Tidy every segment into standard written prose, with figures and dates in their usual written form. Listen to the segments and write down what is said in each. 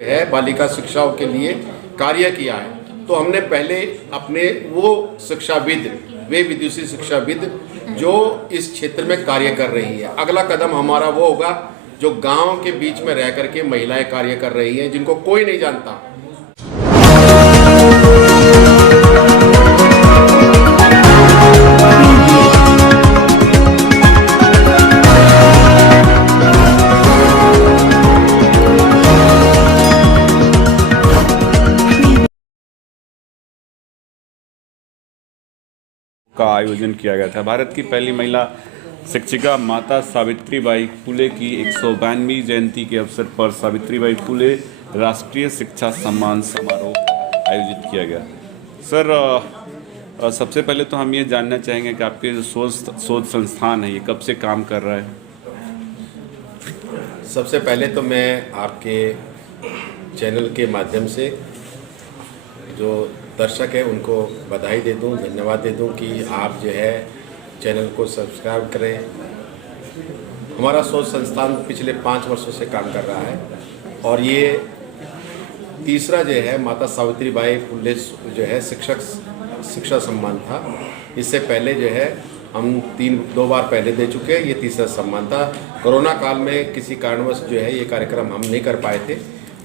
है बालिका शिक्षाओं के लिए कार्य किया है। तो हमने पहले अपने वो शिक्षाविद, वे विदुषी शिक्षाविद जो इस क्षेत्र में कार्य कर रही है, अगला कदम हमारा वो होगा जो गांव के बीच में रह करके महिलाएं कार्य कर रही हैं, जिनको कोई नहीं जानता। का आयोजन किया गया था। भारत की पहली महिला शिक्षिका माता सावित्रीबाई फुले की 192वीं जयंती के अवसर पर सावित्रीबाई फुले राष्ट्रीय शिक्षा सम्मान समारोह आयोजित किया गया। सर, सबसे पहले तो हम ये जानना चाहेंगे कि आपके जो शोध संस्थान है ये कब से काम कर रहा है? सबसे पहले तो मैं आपके चैनल के माध्यम से जो दर्शक है उनको बधाई दे दूं, धन्यवाद दे दूं कि आप जो है चैनल को सब्सक्राइब करें। हमारा शोध संस्थान पिछले 5 वर्षों से काम कर रहा है और ये तीसरा जो है माता सावित्रीबाई फुले जो है शिक्षा सम्मान था। इससे पहले जो है हम 2 बार पहले दे चुके हैं, ये तीसरा सम्मान था। कोरोना काल में किसी कारणवश जो है ये कार्यक्रम हम नहीं कर पाए थे,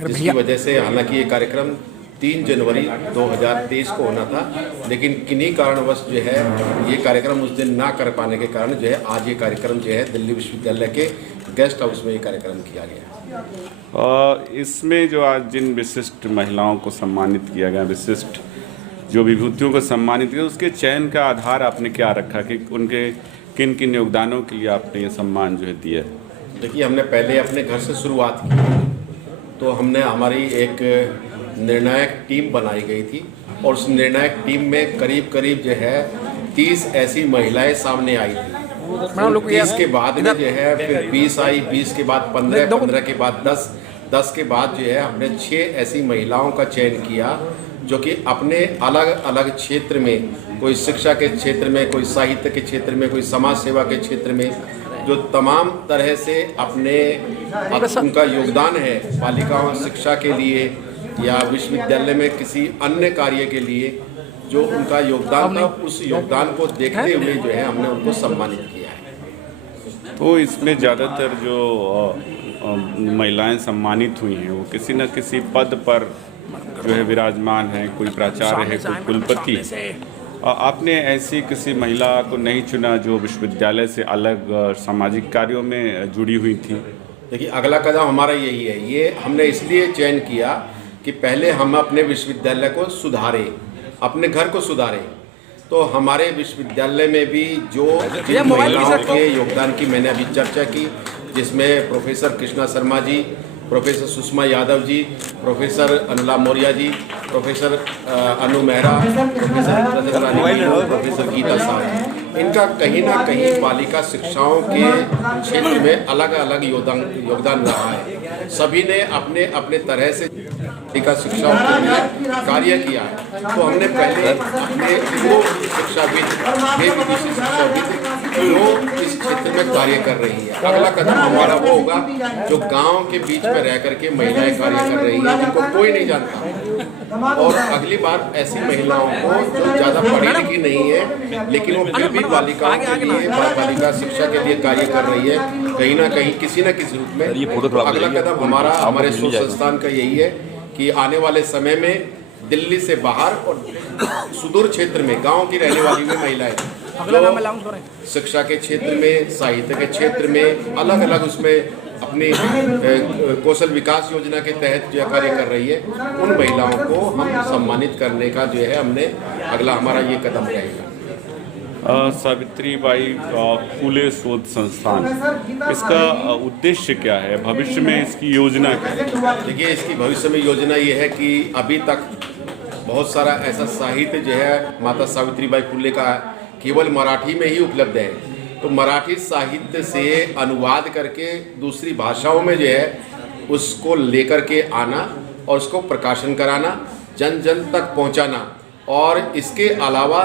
जिसकी वजह से हालांकि ये कार्यक्रम 3 जनवरी 2023 को होना था, लेकिन किन्हीं कारणवश जो है ये कार्यक्रम उस दिन ना कर पाने के कारण जो है आज ये कार्यक्रम जो है दिल्ली विश्वविद्यालय के गेस्ट हाउस में ये कार्यक्रम किया गया। इसमें जो आज जिन विशिष्ट महिलाओं को सम्मानित किया गया, विशिष्ट जो विभूतियों को सम्मानित किया, उसके चयन का आधार आपने क्या रखा कि उनके किन किन योगदानों के लिए आपने ये सम्मान जो है दिया? देखिए, हमने पहले अपने घर से शुरुआत की, तो हमने हमारी एक निर्णायक टीम बनाई गई थी और उस निर्णायक टीम में करीब जो है 30 ऐसी महिलाएं सामने आई थी। 30 के बाद में जो है फिर 20 आई, 20 के बाद 15, 15 के बाद 10 के बाद जो है हमने 6 ऐसी महिलाओं का चयन किया जो कि अपने अलग अलग क्षेत्र में, कोई शिक्षा के क्षेत्र में, कोई साहित्य के क्षेत्र में, कोई समाज सेवा के क्षेत्र में, जो तमाम तरह से अपने उनका योगदान है बालिकाओं शिक्षा के लिए या विश्वविद्यालय में किसी अन्य कार्य के लिए जो उनका योगदान था, उस योगदान को देखते हुए जो है हमने उनको सम्मानित किया है। तो इसमें ज़्यादातर जो महिलाएं सम्मानित हुई हैं वो किसी न किसी पद पर जो है विराजमान है, कोई प्राचार्य है, कोई कुलपति है। आपने ऐसी किसी महिला को नहीं चुना जो विश्वविद्यालय से अलग सामाजिक कार्यों में जुड़ी हुई थी? देखिए, अगला कदम हमारा यही है। ये हमने इसलिए चयन किया कि पहले हम अपने विश्वविद्यालय को सुधारें, अपने घर को सुधारें। तो हमारे विश्वविद्यालय में भी जो महिलाओं के योगदान की मैंने अभी चर्चा की, जिसमें professor Krishna Sharma ji, professor Sushma Yadav ji, professor Anula Maurya ji, professor अनु मेहरा, प्रोफेसर प्रोफेसर गीता साहब, इनका कहीं ना कहीं बालिका शिक्षाओं के क्षेत्र में अलग अलग योगदान रहा है। सभी ने अपने अपने तरह से बालिका शिक्षाओं के लिए कार्य किया है। तो हमने पहले अपने वो शिक्षाविद, वे विदेशी शिक्षाविद जो इस क्षेत्र में कार्य कर रही है, अगला कदम हमारा वो होगा जो गांव के बीच में रह करके महिलाएं कार्य कर रही हैं, जिनको कोई नहीं जानता। और अगली बार ऐसी महिलाओं को जो ज़्यादा पढ़ी लिखी नहीं है लेकिन वो फिर भी बालिकाओं के लिए, बालिका शिक्षा के लिए कार्य कर रही है, कहीं ना कहीं किसी न किसी रूप में। तो अगला कदम हमारे शोध संस्थान का यही है कि आने वाले समय में दिल्ली से बाहर और सुदूर क्षेत्र में गांव की रहने वाली भी महिलाएं जो शिक्षा के क्षेत्र में, साहित्य के क्षेत्र में अलग अलग उसमें अपनी कौशल विकास योजना के तहत जो कार्य कर रही है, उन महिलाओं को हम सम्मानित करने का जो है हमने अगला हमारा ये कदम रहेगा। सावित्रीबाई फुले शोध संस्थान, इसका उद्देश्य क्या है? भविष्य में इसकी योजना क्या है? देखिए, इसकी भविष्य में योजना ये है कि अभी तक बहुत सारा ऐसा साहित्य जो है माता सावित्रीबाई फुले का केवल मराठी में ही उपलब्ध है। तो मराठी साहित्य से अनुवाद करके दूसरी भाषाओं में जो है उसको लेकर के आना और उसको प्रकाशन कराना, जन जन तक पहुंचाना, और इसके अलावा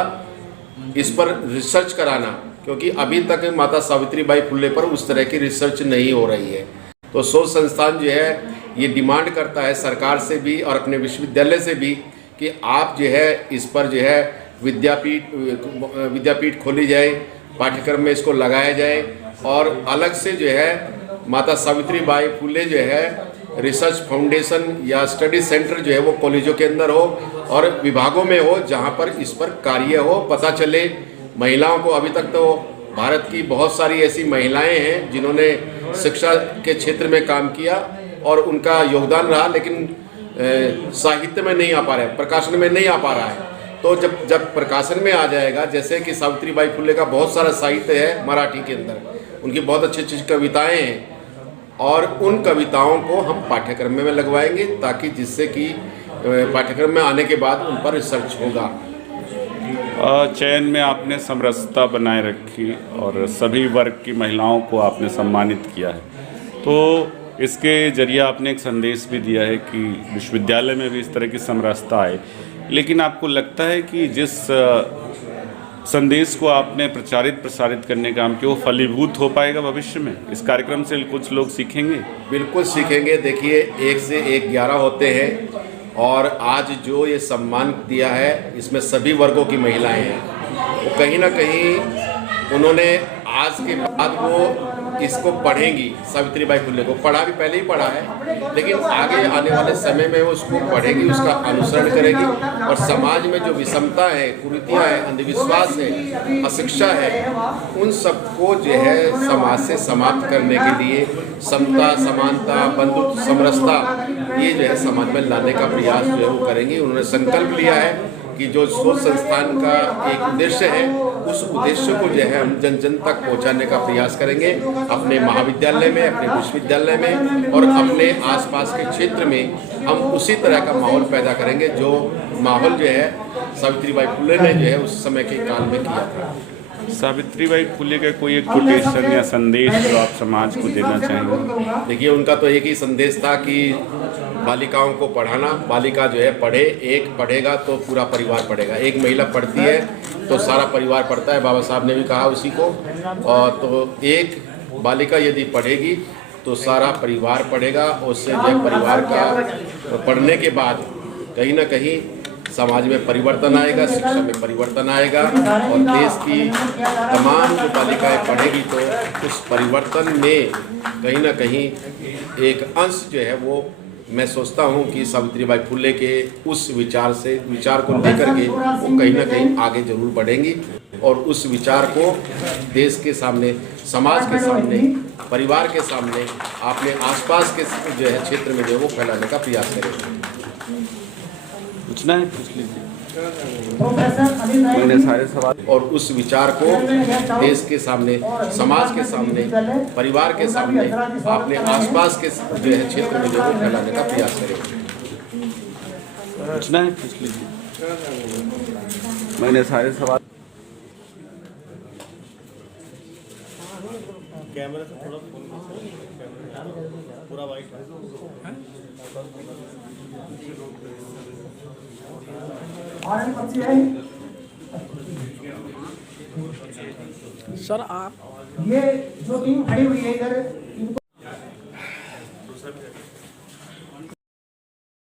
इस पर रिसर्च कराना, क्योंकि अभी तक माता सावित्रीबाई फुले पर उस तरह की रिसर्च नहीं हो रही है। तो शोध संस्थान जो है ये डिमांड करता है सरकार से भी और अपने विश्वविद्यालय से भी कि आप जो है इस पर जो है विद्यापीठ खोली जाए, पाठ्यक्रम में इसको लगाया जाए और अलग से जो है माता सावित्री बाई फुले जो है रिसर्च फाउंडेशन या स्टडी सेंटर जो है वो कॉलेजों के अंदर हो और विभागों में हो, जहाँ पर इस पर कार्य हो, पता चले महिलाओं को। अभी तक तो भारत की बहुत सारी ऐसी महिलाएं हैं जिन्होंने शिक्षा के क्षेत्र में काम किया और उनका योगदान रहा, लेकिन साहित्य में नहीं आ पा रहा है, प्रकाशन में नहीं आ पा रहा है। तो जब प्रकाशन में आ जाएगा, जैसे कि सावित्रीबाई फुले का बहुत सारा साहित्य है मराठी के अंदर, उनकी बहुत अच्छी अच्छी कविताएं हैं और उन कविताओं को हम पाठ्यक्रम में लगवाएंगे ताकि जिससे कि पाठ्यक्रम में आने के बाद उन पर रिसर्च होगा। चयन में आपने समरसता बनाए रखी और सभी वर्ग की महिलाओं को आपने सम्मानित किया है, तो इसके जरिए आपने एक संदेश भी दिया है कि विश्वविद्यालय में भी इस तरह की समरसता आए। लेकिन आपको लगता है कि जिस संदेश को आपने प्रसारित करने का काम किया वो फलीभूत हो पाएगा भविष्य में? इस कार्यक्रम से कुछ लोग सीखेंगे? बिल्कुल सीखेंगे। देखिए, 1 से 1 11 होते हैं और आज जो ये सम्मान दिया है इसमें सभी वर्गों की महिलाएं हैं। वो कहीं ना कहीं उन्होंने आज के बाद वो इसको पढ़ेंगी, सावित्रीबाई फुले को पढ़ा भी, पहले ही पढ़ा है, लेकिन आगे आने वाले समय में वो उसको पढ़ेगी, उसका अनुसरण करेगी और समाज में जो विषमता है, कुरीतियाँ है, अंधविश्वास है, अशिक्षा है, उन सबको जो है समाज से समाप्त करने के लिए समता, समानता, बंधुत्व, समरसता ये जो है समाज में लाने का प्रयास जो है वो करेंगी। उन्होंने संकल्प लिया है कि जो शोध संस्थान का एक उद्देश्य है उस उद्देश्य को जो है हम जन जन तक पहुंचाने का प्रयास करेंगे, अपने महाविद्यालय में, अपने विश्वविद्यालय में और अपने आसपास के क्षेत्र में हम उसी तरह का माहौल पैदा करेंगे जो माहौल जो है सावित्रीबाई फुले ने जो है उस समय के काल में किया था। सावित्रीबाई फुले का कोई एक कोटेशन या संदेश जो आप समाज को देना चाहेंगे? देखिए, उनका तो एक ही संदेश था कि बालिकाओं को पढ़ाना, बालिका जो है पढ़े, एक पढ़ेगा तो पूरा परिवार पढ़ेगा, एक महिला पढ़ती है तो सारा परिवार पढ़ता है, बाबा साहब ने भी कहा उसी को। और तो एक बालिका यदि पढ़ेगी तो सारा परिवार पढ़ेगा, उससे जो परिवार का पढ़ने के बाद कहीं ना कहीं समाज में परिवर्तन आएगा, शिक्षा में परिवर्तन आएगा और देश की तमाम जो बालिकाएं पढ़ेगी तो उस परिवर्तन में कहीं ना कहीं एक अंश जो है वो मैं सोचता हूँ कि सावित्रीबाई फुले के उस विचार को लेकर के वो कहीं ना कहीं आगे जरूर बढ़ेंगी और उस विचार को देश के सामने, समाज के सामने, परिवार के सामने, अपने आसपास के जो है क्षेत्र में जो है वो फैलाने का प्रयास करेंगे। पूछना है, पूछ लीजिए। मैंने सारे सवाल और उस विचार को देश के सामने, समाज के सामने, परिवार के सामने, अपने आसपास के जो है क्षेत्र में जो है फैलाने का प्रयास करेंगे। पूछना है, पूछ लीजिए। मैंने सारे सवाल कैमरे से थोड़ा पूरा वाइट है। सर आप ये जो टीम खड़ी हुई है इधर